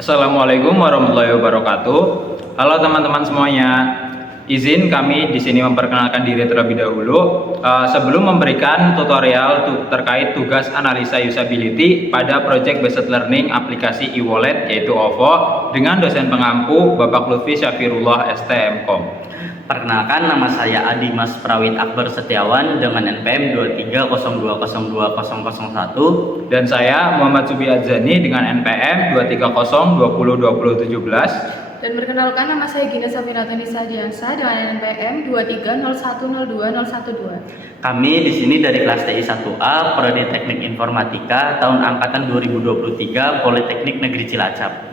Assalamualaikum warahmatullahi wabarakatuh. Halo teman-teman semuanya. Izin kami di sini memperkenalkan diri terlebih dahulu. Sebelum memberikan tutorial terkait tugas analisa usability pada project based learning aplikasi e-wallet yaitu OVO dengan dosen pengampu Bapak Lutfi Syafirullah STMkom. Perkenalkan, nama saya Adimas Prawit Akbar Setiawan dengan NPM 2302020001 dan saya Muhammad Subi Adzani dengan NPM 230202017. Dan perkenalkan, nama saya Gina Safira Nisa Diansa dengan NPM 2301020012. Kami di sini dari kelas TI 1A, Prodi Teknik Informatika, tahun angkatan 2023, Politeknik Negeri Cilacap.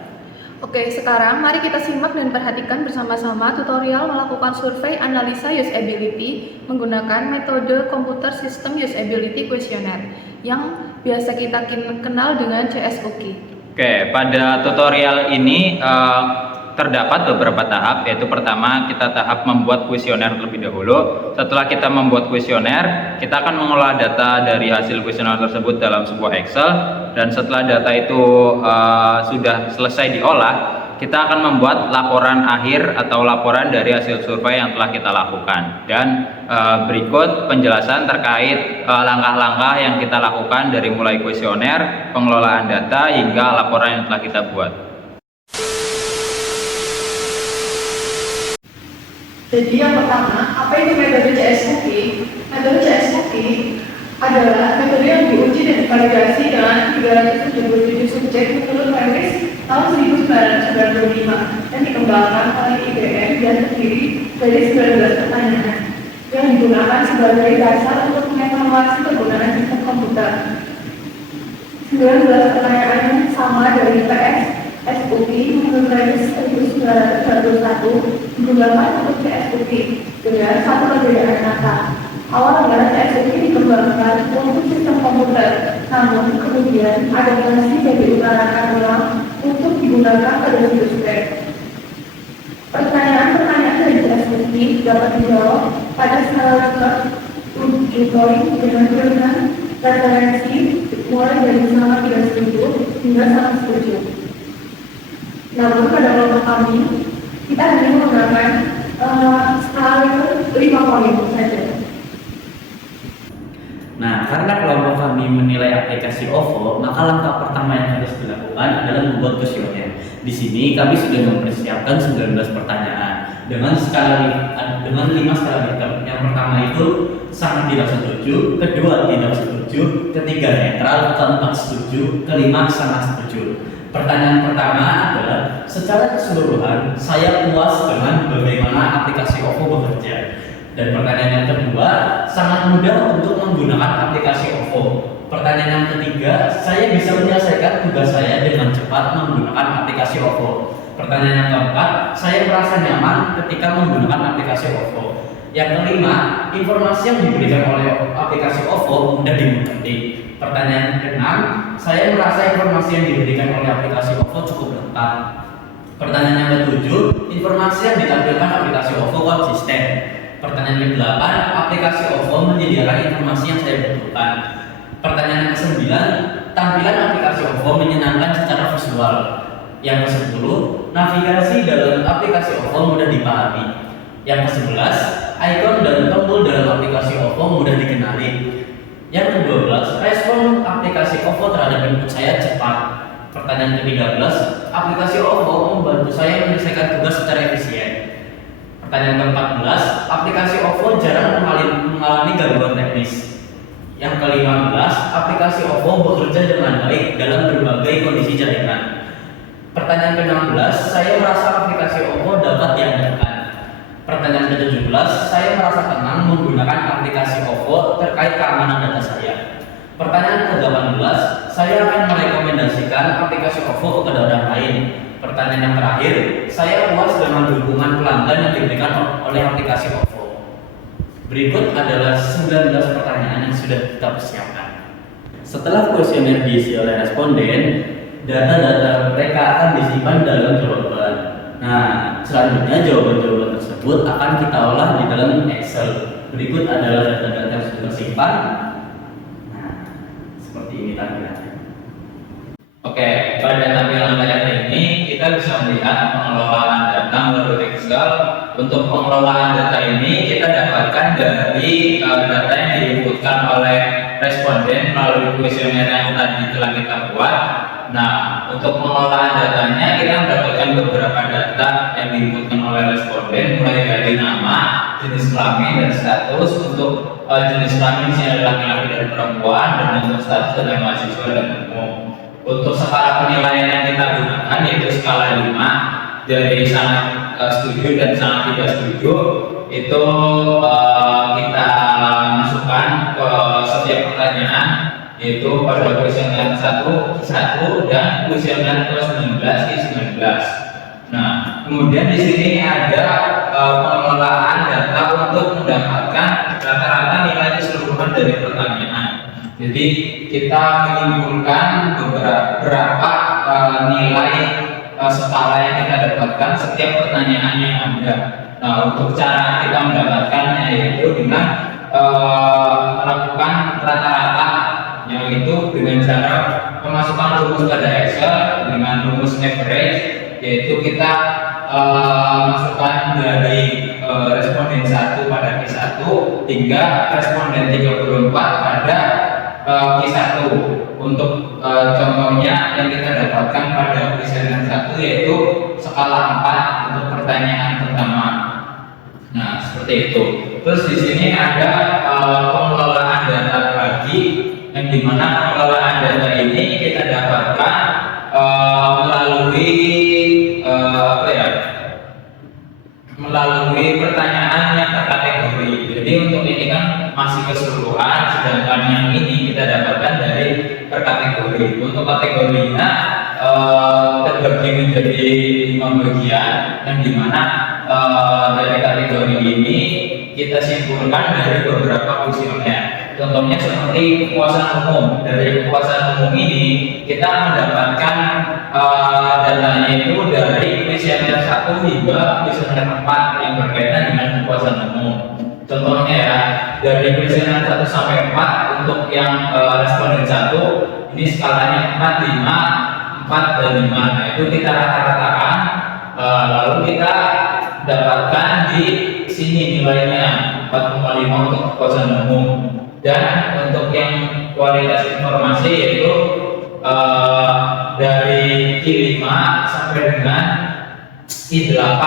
Oke, sekarang mari kita simak dan perhatikan bersama-sama tutorial melakukan survei analisa usability menggunakan metode Computer System Usability Questionnaire yang biasa kita kenal dengan CSUQ. Oke, pada tutorial ini terdapat beberapa tahap, yaitu pertama kita tahap membuat kuesioner terlebih dahulu. Setelah kita membuat kuesioner, kita akan mengolah data dari hasil kuesioner tersebut dalam sebuah Excel, dan setelah data itu sudah selesai diolah, kita akan membuat laporan akhir atau laporan dari hasil survei yang telah kita lakukan. Dan berikut penjelasan terkait langkah-langkah yang kita lakukan dari mulai kuesioner, pengelolaan data hingga laporan yang telah kita buat. Jadi yang pertama, apa itu metode CSUQ? Metode CSUQ adalah metode yang diuji dan divalidasi dengan 377 subjek menurut Paris tahun 1995 dan dikembangkan oleh IBM dan terdiri dari 19 pertanyaan yang digunakan sebagai dasar untuk mengevaluasi penggunaan sistem komputer. 19 pertanyaan yang sama dari PS SUQ menurut Paris 1991 digunakan untuk CSUQ dengan satu perbedaan nyata. Awalnya CSUQ dikembangkan untuk sistem komputer, namun kemudian adaptasi dan diutarakan ulang untuk digunakan pada situs web. Pertanyaan-pertanyaan dari CSUQ dapat dijawab pada skala Likert uji poin dengan urutan referensi mulai dari sangat tidak setuju hingga sangat setuju. Namun pada kelompok kami, kita hanya menggunakan skala Likert 5 poin saja. Nah, karena kelompok kami menilai aplikasi OVO, maka langkah pertama yang harus dilakukan adalah membuat kuesioner. Di sini kami sudah mempersiapkan 19 pertanyaan dengan 5 skala Likert. Yang pertama itu sangat tidak setuju, kedua tidak setuju, ketiga netral, keempat setuju, kelima sangat setuju. Pertanyaan pertama adalah, secara keseluruhan saya puas dengan bagaimana aplikasi OVO bekerja. Dan pertanyaan yang kedua, sangat mudah untuk menggunakan aplikasi OVO. Pertanyaan yang ketiga, saya bisa menyelesaikan tugas saya dengan cepat menggunakan aplikasi OVO. Pertanyaan yang keempat, saya merasa nyaman ketika menggunakan aplikasi OVO. Yang kelima, informasi yang diberikan oleh aplikasi OVO mudah dimengerti. Pertanyaan yang keenam, saya merasa informasi yang diberikan oleh aplikasi OVO cukup lengkap. Pertanyaan yang ketujuh, informasi yang ditampilkan aplikasi OVO konsisten. Pertanyaan yang ke-8, aplikasi OVO menyediakan informasi yang saya butuhkan. Pertanyaan yang ke-9, tampilan aplikasi OVO menyenangkan secara visual. Yang ke-10, navigasi dalam aplikasi OVO mudah dipahami. Yang ke-11, ikon dan tombol dalam aplikasi OVO mudah dikenali. Yang ke-12, respon aplikasi OVO terhadap input saya cepat. Pertanyaan ke-13, aplikasi OVO membantu saya menyelesaikan tugas secara efisien. Pertanyaan ke-14, aplikasi OVO jarang mengalami gangguan teknis. Yang ke-15, aplikasi OVO bekerja dengan baik dalam berbagai kondisi jaringan. Pertanyaan ke-16, saya merasa aplikasi OVO dapat diandalkan. Pertanyaan ke-17, saya merasa tenang menggunakan aplikasi OVO terkait keamanan data saya. Pertanyaan ke-18, saya akan merekomendasikan aplikasi OVO kepada orang lain. Pertanyaan yang terakhir, saya puas dengan dukungan pelanggan yang diberikan oleh aplikasi OVO. Berikut adalah 19 pertanyaan yang sudah kita persiapkan. Setelah kuesioner diisi oleh responden, data-data mereka akan disimpan dalam jawaban. Nah, selanjutnya jawaban-jawaban tersebut akan kita olah di dalam Excel. Berikut adalah data-data yang sudah tersimpan. Nah, seperti ini tampilannya. Oke, pada tampilan layar ini Untuk pengelolaan data ini kita dapatkan dari data yang diinputkan oleh responden melalui kuesioner yang tadi telah kita buat. Nah, untuk pengelolaan datanya kita mendapatkan beberapa data yang diinputkan oleh responden, mulai dari nama, jenis kelamin dan status. Untuk jenis kelamin sini adalah laki-laki dan perempuan, dan untuk status adalah mahasiswa dan umum. Untuk skala penilaian yang kita gunakan yaitu skala 5, dari sangat setuju dan sangat tidak setuju. Itu kita masukkan ke setiap pertanyaan, yaitu pada kuesioner 1 dan kuesioner ke-19 19. Nah, kemudian di sini ada pengelolaan data untuk mendapatkan rata-rata nilai keseluruhan dari pertanyaan. Jadi kita menyimpulkan beberapa nilai skala yang kita dapatkan setiap pertanyaan yang ada. Nah, untuk cara kita mendapatkannya yaitu dengan melakukan rata-rata, yaitu dengan cara memasukkan rumus pada Excel dengan rumus average, yaitu kita masukkan dari responden 1 pada Q1 hingga responden 34 pada Q1. Untuk contohnya yang kita dapatkan pada kuesioner 1 yaitu skala 4 untuk pertanyaan pertama. Nah, seperti itu. Terus di sini ada pengelolaan data lagi, yang dimana pengelolaan data ini kita dapatkan melalui melalui pertanyaan yang terkategori. Jadi untuk ini kan masih keseluruhan, sedangkan yang ini kita dapatkan dari perkategori. Untuk kategorinya terbagi menjadi 5 bagian, yang dimana dari kategori ini kita simpulkan dari beberapa kuesioner. Contohnya seperti kepuasan umum. Dari kepuasan umum ini kita mendapatkan datanya itu dari kuesioner 1 hingga kuesioner 4 yang berkaitan dengan kepuasan umum. Contohnya ya, dari kuesioner 1 sampai 4 untuk yang responden 1 ini skalanya 4, 5, 4 dan 5. Nah, itu kita rata-ratakan, lalu kita dapatkan di sini nilainya 4,5 untuk kepuasan umum. Dan untuk yang kualitas informasi yaitu dari Q5 sampai dengan Q8.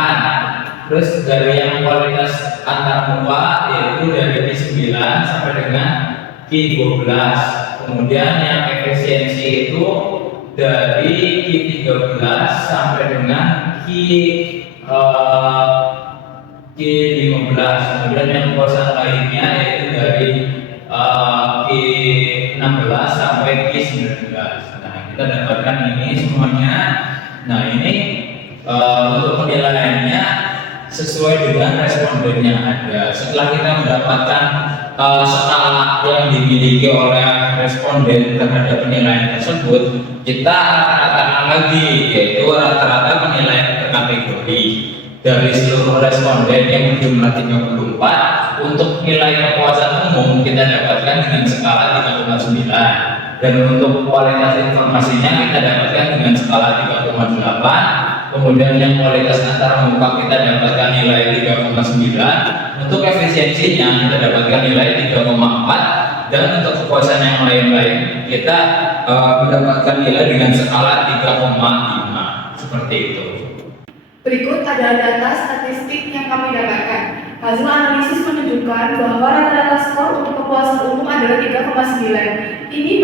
Terus dari yang kualitas antarmuka yaitu dari Q9 sampai dengan Q12. Kemudian yang efisiensi itu dari Q13 sampai dengan Q15. Kemudian yang kepuasan lainnya yaitu dari Q16 sampai Q19. Nah, kita dapatkan ini semuanya. Nah, ini untuk penilaiannya sesuai dengan responden yang ada. Setelah kita mendapatkan skala yang dimiliki oleh responden terhadap penilaian tersebut, kita rata-ratakan lagi, yaitu rata-rata penilaian per kategori dari seluruh responden yang berjumlah 34. Untuk nilai kepuasan umum kita dapatkan dengan skala 3,9, dan untuk kualitas informasinya kita dapatkan dengan skala 3,8. Kemudian yang kualitas antarmuka kita dapatkan nilai 3,9. Untuk efisiensinya kita dapatkan nilai 3,4, dan untuk kepuasan yang lain-lain kita mendapatkan nilai dengan skala 3,5. Seperti itu. Berikut adalah data statistik yang kami dapatkan. Hasil analisis menunjukkan bahwa rata-rata skor untuk kepuasan umum adalah 3,9. Ini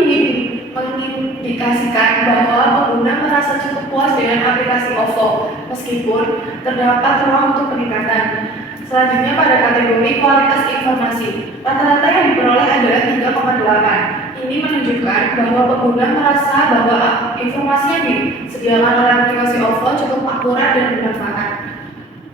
mengindikasikan bahwa pengguna merasa cukup puas dengan aplikasi OVO, meskipun terdapat ruang untuk peningkatan. Selanjutnya pada kategori kualitas informasi, rata-rata yang diperoleh adalah 3,8. Ini menunjukkan bahwa pengguna merasa bahwa informasi yang disediakan oleh aplikasi OVO cukup akurat dan bermanfaat.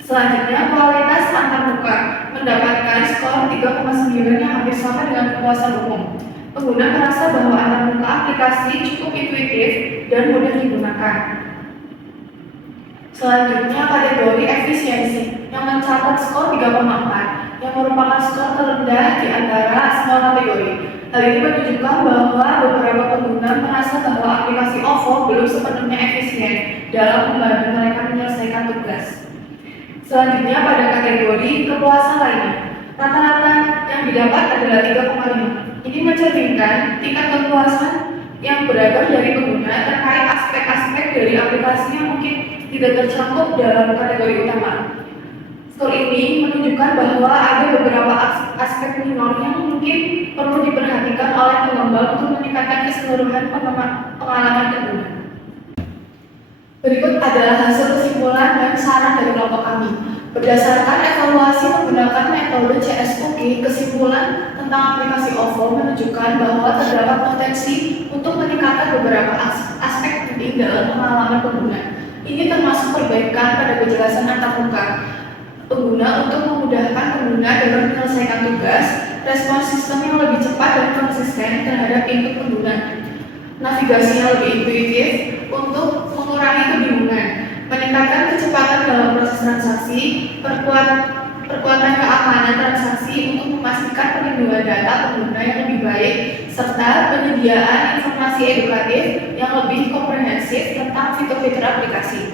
Selanjutnya, kualitas antarmuka mendapatkan skor 3,9 yang hampir sama dengan kepuasan umum. Pengguna merasa bahwa antarmuka aplikasi cukup intuitif dan mudah digunakan. Selanjutnya, kategori efisiensi yang mencatat skor 3,4, yang merupakan skor terendah di antara semua kategori. Hal ini menunjukkan bahwa beberapa pengguna merasa bahwa aplikasi OVO belum sepenuhnya efisien dalam membantu mereka menyelesaikan tugas. Selanjutnya pada kategori kepuasan lainnya, rata-rata yang didapat adalah 3,5. Ini mencerminkan tingkat kepuasan yang beragam dari pengguna terkait aspek-aspek dari aplikasi yang mungkin tidak tercakup dalam kategori utama. Skor ini menunjukkan bahwa ada beberapa aspek minor yang mungkin perlu diperhatikan oleh pengembang untuk meningkatkan keseluruhan pengalaman pengguna. Berikut adalah hasil kesimpulan dan saran dari kelompok kami. Berdasarkan evaluasi menggunakan metode CSOK, kesimpulan tentang aplikasi OVO menunjukkan bahwa terdapat potensi untuk meningkatkan beberapa aspek penting dalam pengalaman pengguna. Ini termasuk perbaikan pada kejelasan antarmuka pengguna untuk memudahkan pengguna dalam menyelesaikan tugas, respons sistem yang lebih cepat dan konsisten terhadap input pengguna, navigasi yang lebih intuitif untuk mengurangi kebingungan, meningkatkan kecepatan dalam proses transaksi, perkuatan keamanan transaksi untuk memastikan perlindungan data pengguna yang lebih baik, serta penyediaan informasi edukatif yang lebih komprehensif tentang fitur-fitur aplikasi.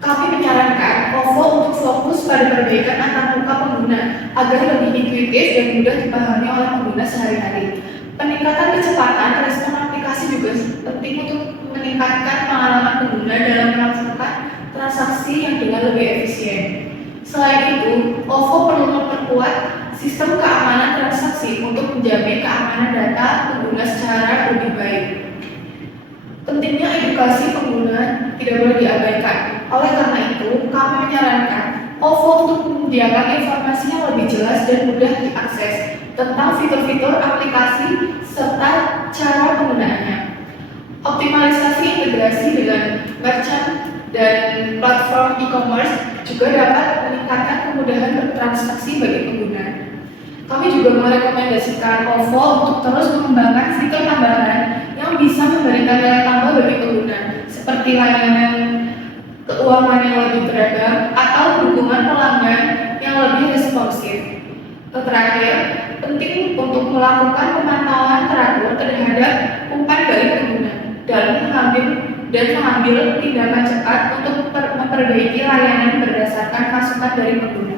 Kami menyarankan OVO untuk fokus pada perbaikan antarmuka pengguna agar lebih intuitif dan mudah dipahami oleh pengguna sehari-hari. Peningkatan kecepatan respon aplikasi juga penting untuk meningkatkan pengalaman pengguna dalam melaksanakan transaksi yang dengan lebih efisien. Selain itu, OVO perlu memperkuat sistem keamanan transaksi untuk menjamin keamanan data pengguna secara lebih baik. Pentingnya edukasi pengguna tidak boleh diabaikan. Oleh karena itu, kami menyarankan OVO untuk menyediakan informasi yang lebih jelas dan mudah diakses tentang fitur-fitur aplikasi serta cara penggunaannya. Optimalisasi integrasi dengan merchant dan platform e-commerce juga dapat meningkatkan kemudahan bertransaksi bagi pengguna. Kami juga merekomendasikan OVO untuk terus mengembangkan fitur tambahan yang bisa memberikan nilai tambah bagi pengguna, seperti layanan keuangan yang lebih beragam atau dukungan pelanggan yang lebih responsif. Terakhir, penting untuk melakukan pemantauan teratur terhadap umpan balik pengguna dan mengambil tindakan cepat untuk memperbaiki layanan berdasarkan masukan dari pengguna.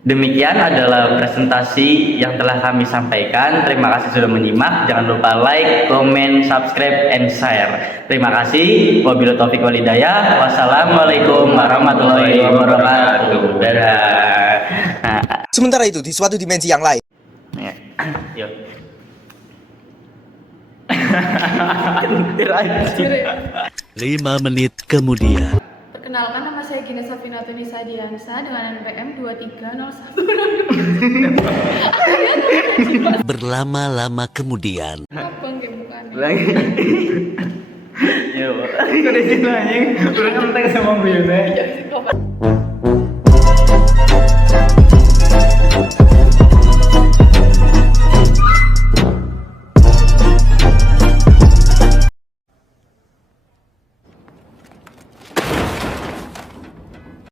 Demikian adalah presentasi yang telah kami sampaikan. Terima kasih sudah menyimak. Jangan lupa like, comment, subscribe, and share. Terima kasih. Wabillahi taufiq wal hidayah. Wassalamualaikum warahmatullahi wabarakatuh. Dadah. Sementara itu, di suatu dimensi yang lain. Yuk. 5 menit kemudian. Perkenalkan, nama saya Gina Safinatun Nisa Diansa dengan NPM 2301. Berlama-lama kemudian. Abang kayak bukannya. Lagi. Yo. Aku di sini anjing. Udah ngentek sama gue. Iya sih, kok.